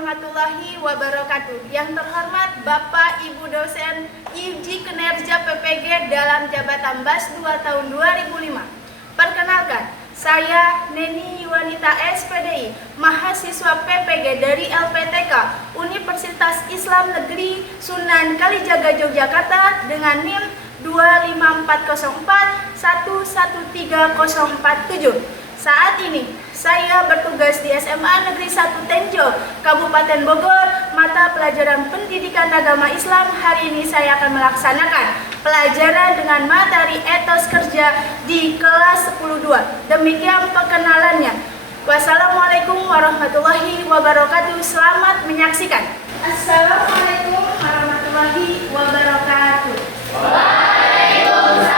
warahmatullahi wabarakatuh. Yang terhormat Bapak Ibu dosen Uji Kinerja PPG dalam jabatan BAS 2 tahun 2005. Perkenalkan, saya Neni Yuwanita SPDI, mahasiswa PPG dari LPTK Universitas Islam Negeri Sunan Kalijaga Yogyakarta dengan NIM 25404-113047. Saat ini saya bertugas di SMA Negeri 1 Tenjo, Kabupaten Bogor, mata pelajaran Pendidikan Agama Islam. Hari ini saya akan melaksanakan pelajaran dengan materi etos kerja di kelas 10-2. Demikian perkenalannya. Wassalamualaikum warahmatullahi wabarakatuh. Selamat menyaksikan. Assalamualaikum warahmatullahi wabarakatuh. Waalaikumsalam.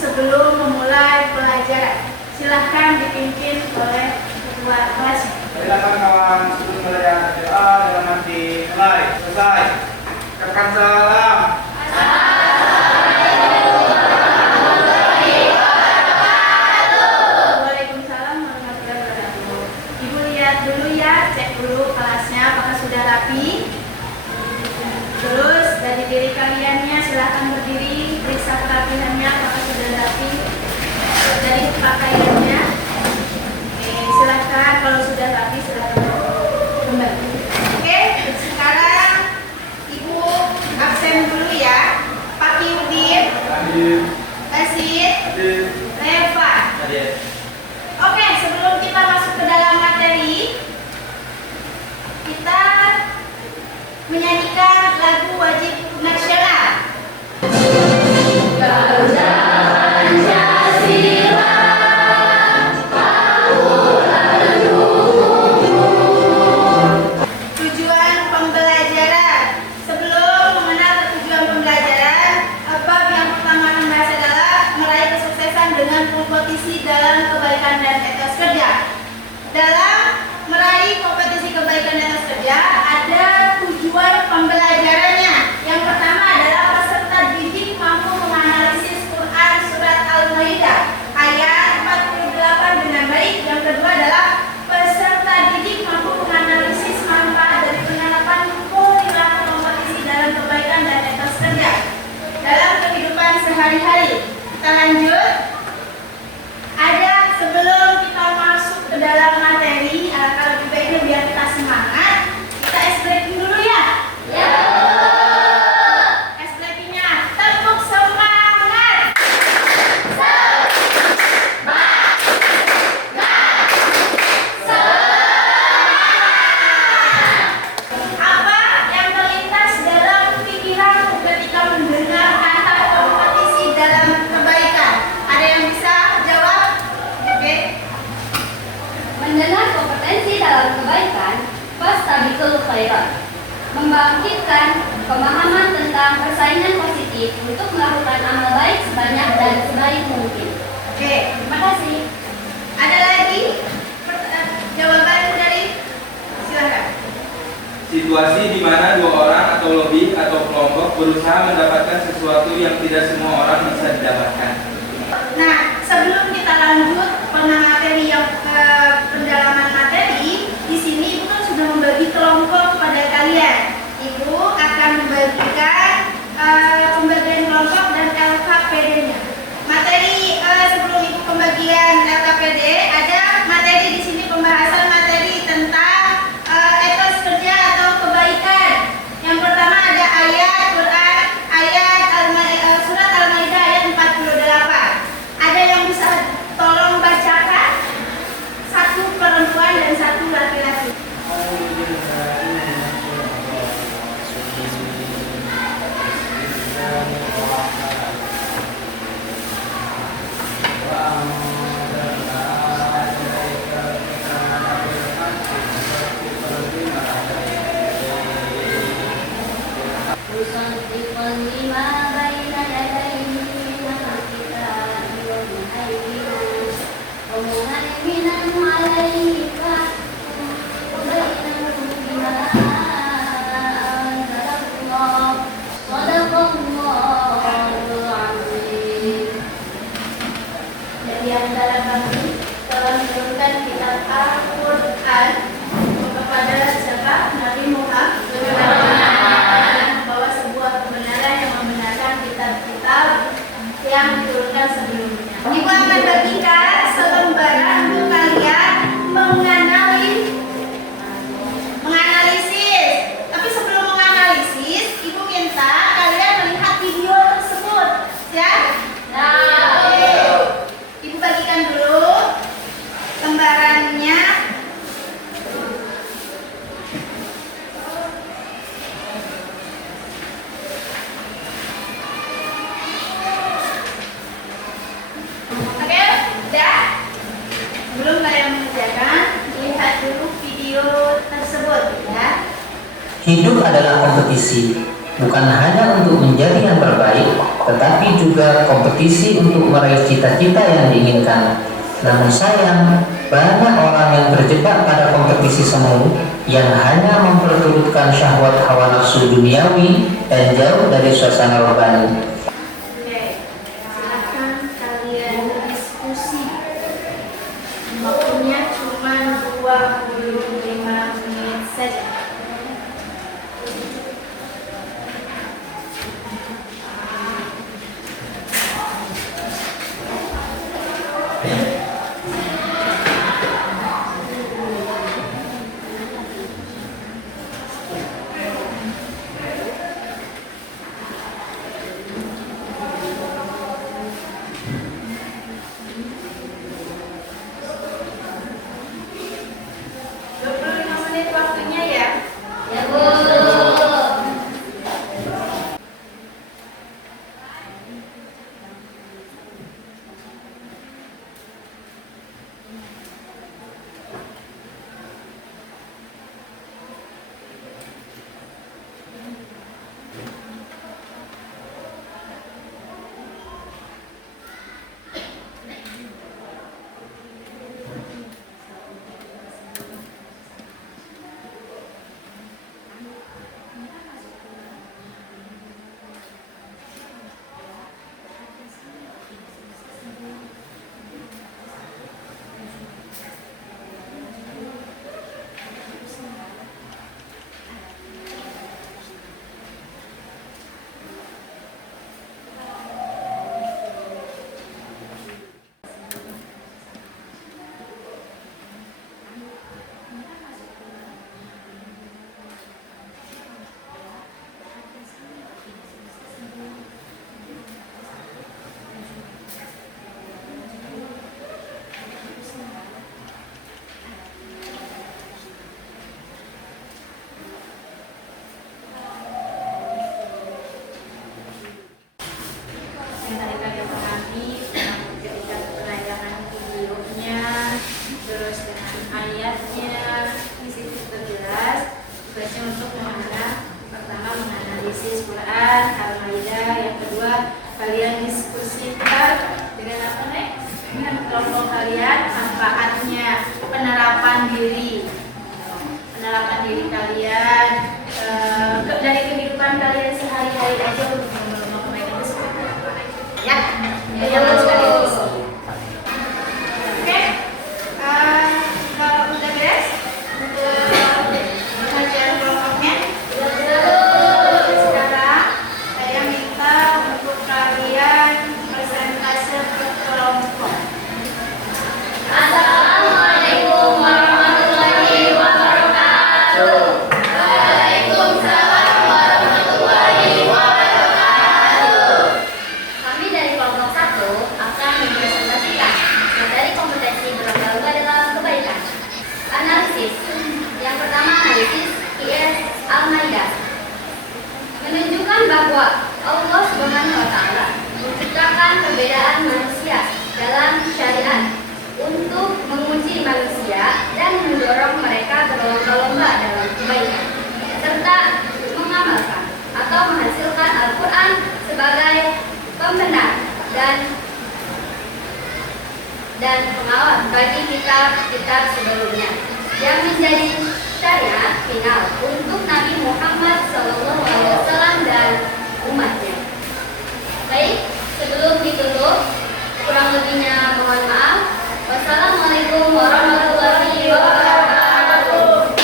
Sebelum memulai pelajaran, silahkan dipimpin oleh ketua kelas. Silakan kawan, sebelum belajar doa dengan dimulai. Selesai. Ucapkan salam. Waalaikumsalam warahmatullahi wabarakatuh. Ibu lihat dulu ya, cek dulu kelasnya apakah sudah rapi. Terus dari diri kaliannya silahkan berdiri, periksa kerapihannya apakah sudah rapi. Dari pakaiannya, silahkan kalau sudah rapi silahkan kembali. Oke, sekarang Ibu absen dulu ya. Pak Yudin, Asid, Reva. Oke, sebelum kita masuk ke dalam materi, kita menyanyikan lagu wajib nasional. Tujuan pembelajaran. Sebelum mengenal tujuan pembelajaran, bab yang pertama akan bahas adalah meraih kesuksesan dengan kompetisi dalam kebaikan dan etos kerja. Dalam meraih kompetisi kebaikan dan etos kerja, ada tujuan pembelajarannya. Yang pertama adalah peserta didik mampu menganalisis Quran surat Al-Maidah ayat 48 dengan baik. Yang kedua adalah peserta didik mampu menganalisis manfaat dari penerapan perilaku kompetisi dalam kebaikan dan etos kerja dalam kehidupan sehari-hari. Kita lanjut. Ada sebelum kita masuk ke dalam materi, kalau lebih baiknya biar kita semangat, kita ice breaking dulu ya. Ya. Ice breakingnya, tepuk semangat. Apa yang terlintas dalam pikiran ketika mendengar kata kompetisi dalam kebaikan? Ada yang bisa jawab? Oke. Mendengar kompetensi dalam kebaikan, fastabiqul khairat, membangkitkan pemahaman tentang persaingan positif untuk melakukan amal baik sebanyak dan sebaik mungkin. Oke, terima kasih. Ada lagi jawaban dari? Silakan. Situasi di mana dua orang atau lebih atau kelompok berusaha mendapatkan sesuatu yang tidak semua orang bisa didapatkan. Nah, sebelum kita lanjut materi yang pendalaman materi, di sini Ibu kan sudah membagi kelompok kepada kalian. Ibu akan membagikan pembagian kelompok dan LKPD-nya. Materi sebelum Ibu pembagian LKPD, ada materi di sini pembahasan materi tentang etos kerja atau kebaikan. Yang pertama ada ayat Quran, surat Al-Maidah ayat 48. Ada yang bisa tolong bacakan? Hidup adalah kompetisi, bukan hanya untuk menjadi yang terbaik, tetapi juga kompetisi untuk meraih cita-cita yang diinginkan. Namun sayang, banyak orang yang terjebak pada kompetisi semu yang hanya memperturutkan syahwat hawa nafsu duniawi dan jauh dari suasana rohani. Oke, silakan kalian diskusi. Waktunya cuma 25 menit saja. Waktunya ya. Ya, Bu. Yang tadi kalian pahami ketika penayangan videonya, terus dengan ayatnya, isi terjelas. Tugasnya untuk pertama menganalisis Quran Al-Maidah, yang kedua kalian diskusikan dengan apa nih? Dengan kelompok kalian manfaatnya penerapan diri kalian dari kehidupan kalian sehari-hari aja untuk mengenaikan itu seperti apa ya? Jangan sekali diskusi. Oke, kalau udah beres untuk pengajaran kelompoknya, sekarang saya minta untuk kalian presentase ke kelompok. Assalamualaikum warahmatullahi wabarakatuh. Waalaikumsalam warahmatullahi wabarakatuh. Kami dari kelompok 1 akan mempresentasikan materi kompetensi berlomba-lomba dalam kebaikan. Analisis. Yang pertama, analisis IS Al-Maidah menunjukkan bahwa Allah Subhanahu wa Ta'ala menciptakan perbedaan manusia dalam syariat untuk menguji manusia dan mendorong mereka berlomba-lomba dalam kebaikan serta mengamalkan atau menghasilkan Al-Quran sebagai pembenar dan pengawal bagi kitab-kitab sebelumnya yang menjadi syariat final untuk Nabi Muhammad SAW dan umatnya. Baik, sebelum ditutup, kurang lebihnya mohon maaf. Wassalamualaikum warahmatullahi wabarakatuh.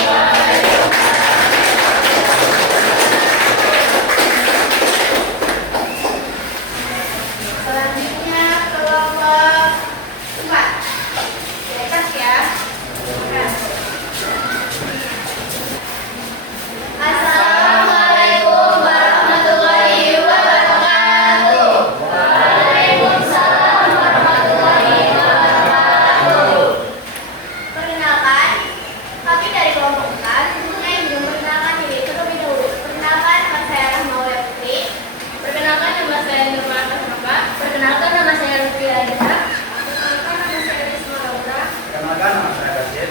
Selanjutnya kelompok 4. Di atas ya. Assalamualaikum warahmatullahi wabarakatuh. Waalaikumsalam warahmatullahi wabarakatuh. Perkenalkan, kami dari kelompok 4 tentunya ingin memperkenalkan diri terlebih dahulu. Perkenalkan, nama saya Rahmaulya Putri. Perkenalkan, nama saya Nurmala Kasmaka. Perkenalkan, nama saya Lutfi Adita. Perkenalkan, nama saya Risma Laura. Kenalkan, nama saya Basit.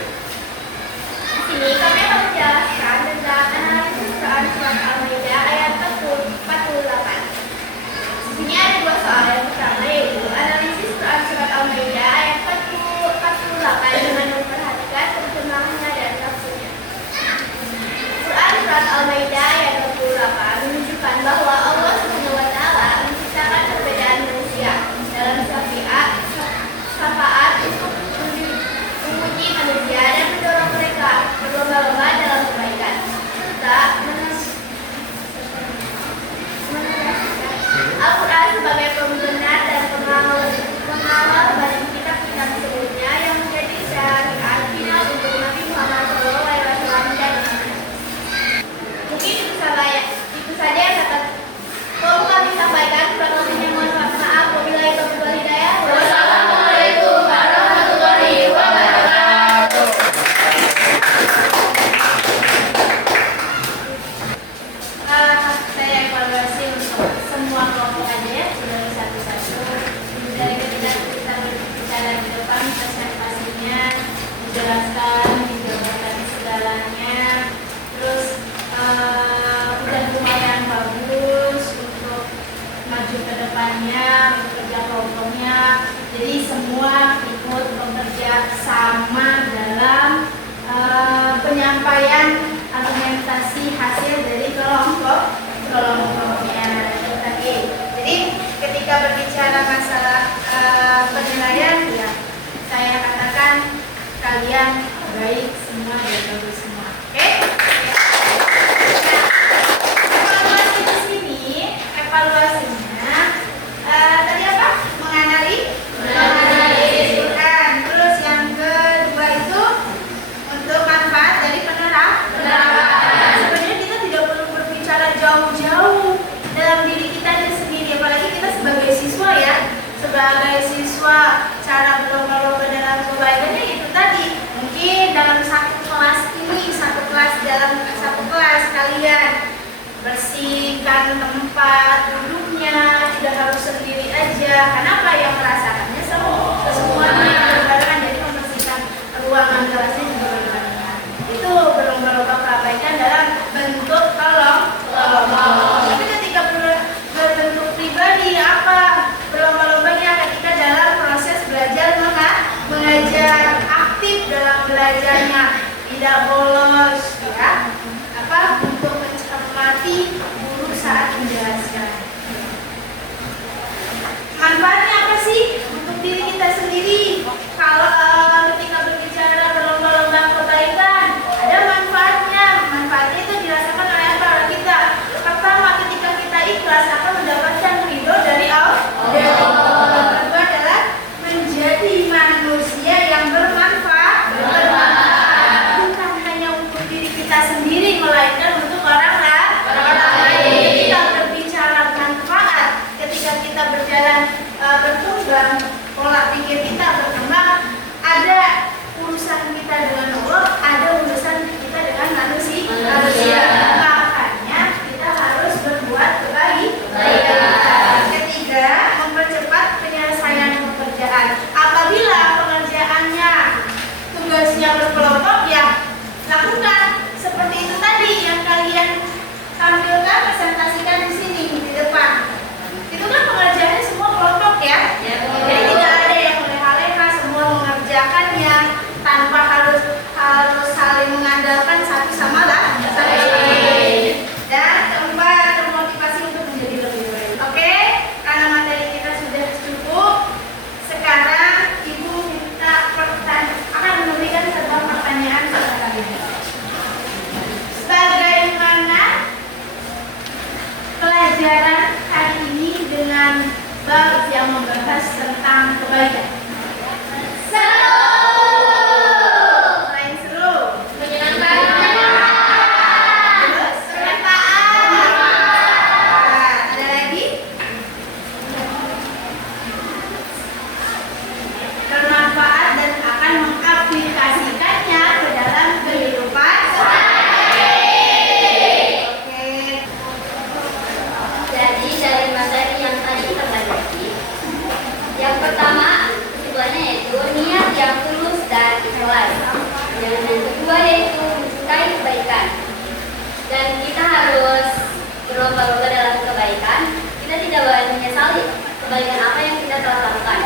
Di sini kami akan menjelaskan tentang analisis soal kelompoknya, untuk kerja kelompoknya. Jadi semua ikut bekerja sama dalam penyampaian argumentasi hasil dari kelompoknya. Oke. Jadi ketika berbicara masalah penilaian, ya saya katakan kalian baik semua dan bagus semua. Oke? Evaluasi di sini, evaluasinya tadi apa? Menganalisis. Bukan. Terus yang kedua itu untuk manfaat dari penerapan. Sebenarnya kita tidak perlu berbicara jauh-jauh dalam diri kita sendiri, apalagi kita sebagai siswa ya. Sebagai siswa, cara berlomba-lomba dalam kebaikannya itu tadi. Mungkin dalam satu kelas ini, dalam satu kelas kalian bersihkan tempat duduknya, tidak harus sendiri aja. Kenapa? Yang merasakannya semuanya berbarengan, jadi membersihkan ruangan kelasnya juga berbarengan. Itu berlomba-lomba kebaikan dalam bentuk kelompok. Tapi ketika berbentuk pribadi, apa berlomba-lombanya? Ketika dalam proses belajar mengajar, aktif dalam belajarnya, tidak bolos, ya. Untuk mencermati guru saat menjelaskan. Manfaatnya apa sih untuk diri kita sendiri? Kalau ketika berbicara berlomba-lomba kebaikan, ada manfaatnya. Manfaatnya itu dirasakan oleh apa? Oleh kita. Pertama, ketika kita ikhlas akan mendapatkan ridho dari Allah. Kedua adalah menjadi manusia yang bermanfaat. Bukan hanya untuk diri kita sendiri, melainkan untuk orang lain. Kita berbicara manfaat. Ketika kita berjalan berkembang, pola pikir kita berkembang, ada urusan kita dengan Allah, ada urusan kita dengan manusia. Makanya kita harus berbuat kebaikan. Ketiga, mempercepat penyelesaian pekerjaan. Apabila pengerjaannya tugasnya berkelompok, ya lakukan seperti itu tadi yang kalian tampilkan, presentasikan di sini di depan. Itu kan pengerjaannya semua kelompok ya. Jadi tidak ada yang leha-leha, semua mengerjakannya tanpa harus saling mengandalkan satu sama lain. Dan keempat, termotivasi untuk menjadi lebih baik. Oke, karena materi kita sudah cukup, sekarang Ibu akan memberikan sebuah pertanyaan kepada kalian. Bagaimana pelajaran hari ini dengan bab yang membahas tentang kebaikan? Seru! Selain seru, menyenangkan. Terus, bermanfaat. Ada lagi? Bermanfaat dan akan mengaplikasikannya ke dalam kehidupan sehari-hari. Oke. Jadi dari materi yang tadi kita pelajari, yang pertama kesimpulannya yaitu niat yang tulus dan ikhlas. Dan yang kedua yaitu mencintai kebaikan. Dan kita harus berlomba-lomba dalam kebaikan. Kita tidak boleh menyesali kebaikan apa yang kita telah lakukan.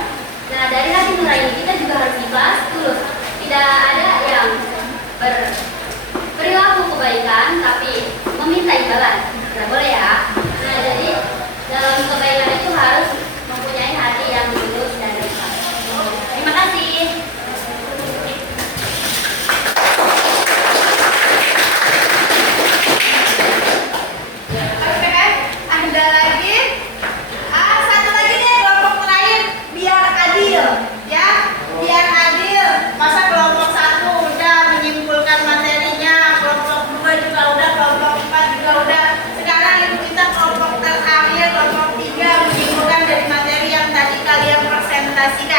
Nah, dari hati nurani kita juga harus ikhlas, tulus. Tidak ada yang berperilaku kebaikan tapi meminta imbalan. Tidak boleh ya. Nah, jadi dalam kebaikan itu harus mempunyai hati yang tulus dan ikhlas. Terima kasih. Oke, ada lagi? Satu lagi deh, kelompok terakhir biar adil, ya, biar adil. Masa kelompok satu udah menyimpulkan materinya, kelompok dua juga udah, kelompok empat juga udah. Sekarang Ibu minta kelompok terakhir, kelompok tiga menyimpulkan dari materi yang tadi kalian presentasikan.